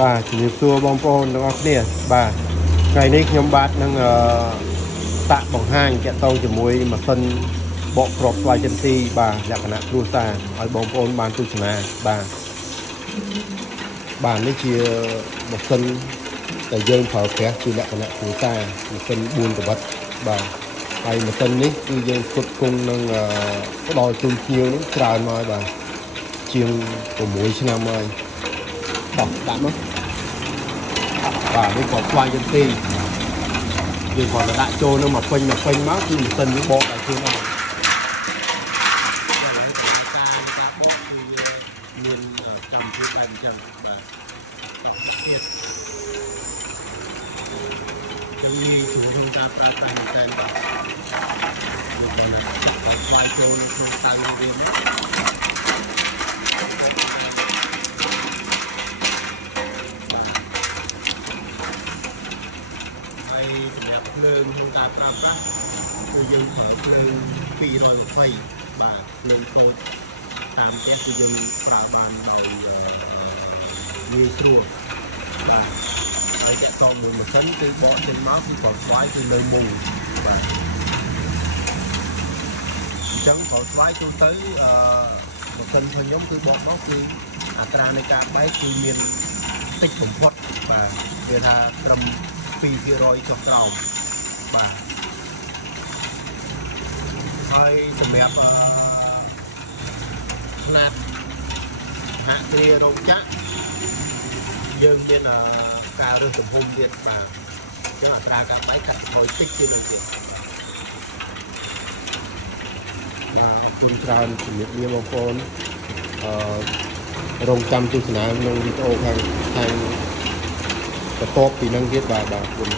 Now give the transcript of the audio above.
បាទជំរាបសួរបងប្អូនទាំងអស់គ្នាបាទថ្ងៃនេះខ្ញុំបាទនឹងតាក់បង្ហាញតាក់ទងជាមួយម៉ាស៊ីនបកគ្រាប់ស្វាយចន្ទីបាទលក្ខណៈគ្រួសារឲ្យបងប្អូនបានទស្សនាបាទនេះជាម៉ាស៊ីនដែលយើងប្រើប្រាស់ជាលក្ខណៈគ្រួសារម៉ាស៊ីន4កវិតបាទហើយម៉ាស៊ីននេះគឺយើងផ្គត់ផ្គង់នឹងផ្ដល់ជូនភ្ញៀវនឹងច្រើនមកហើយបាទជាង6ឆ្នាំហើយដាក់មកបាទនេះក៏ស្វាយចន្ទីយើងគាត់ដាក់ចូលនឹងមកពេញមកគឺម៉ាស៊ីននេះបកឲ្យខ្លួនអស់ការបកគឺមានចាំពីបែបអញ្ចឹងបាទតោះទៀតចឹងនេះជួនក្នុងការប្រើប្រាស់មែនតើបាទវាcònចិត្តឲ្យស្វាយចូលក្នុងតៅវាមកសម្រាប់ភ្លើងក្នុងការប្រើប្រាស់គឺយើងប្រើភ្លើង220បាទភ្លើងតូចតាមផ្ទះគឺយើងប្រើបានដោយងាយស្រួលបាទហើយតាក់ទងមួយម៉ាស៊ីនគឺបកចេញមកគឺគ្រាប់ស្វាយគឺនៅមុងបាទអញ្ចឹងគ្រាប់ស្វាយទូទៅម៉ាស៊ីនរបស់ខ្ញុំគឺបកមកគឺអត្រានៃការបែកគឺមានតិចបំផុតបាទវាថាត្រឹម2% ចុះក្រោមបាទហើយសម្រាប់ຂະຫນາດសហគ្រាសរោងចក្រយើងមានការរើសទំហំទៀតបាទអញ្ចឹងអត្រាការបែកកាត់បន្ថយតិចទៀតទៅទៀតបាទអរគុណច្រើនជំរាបលាបងប្អូនរងចាំទស្សនាក្នុងវីដេអូខាងបន្ទាប់ពីនឹងទៀតបាទអរគុណ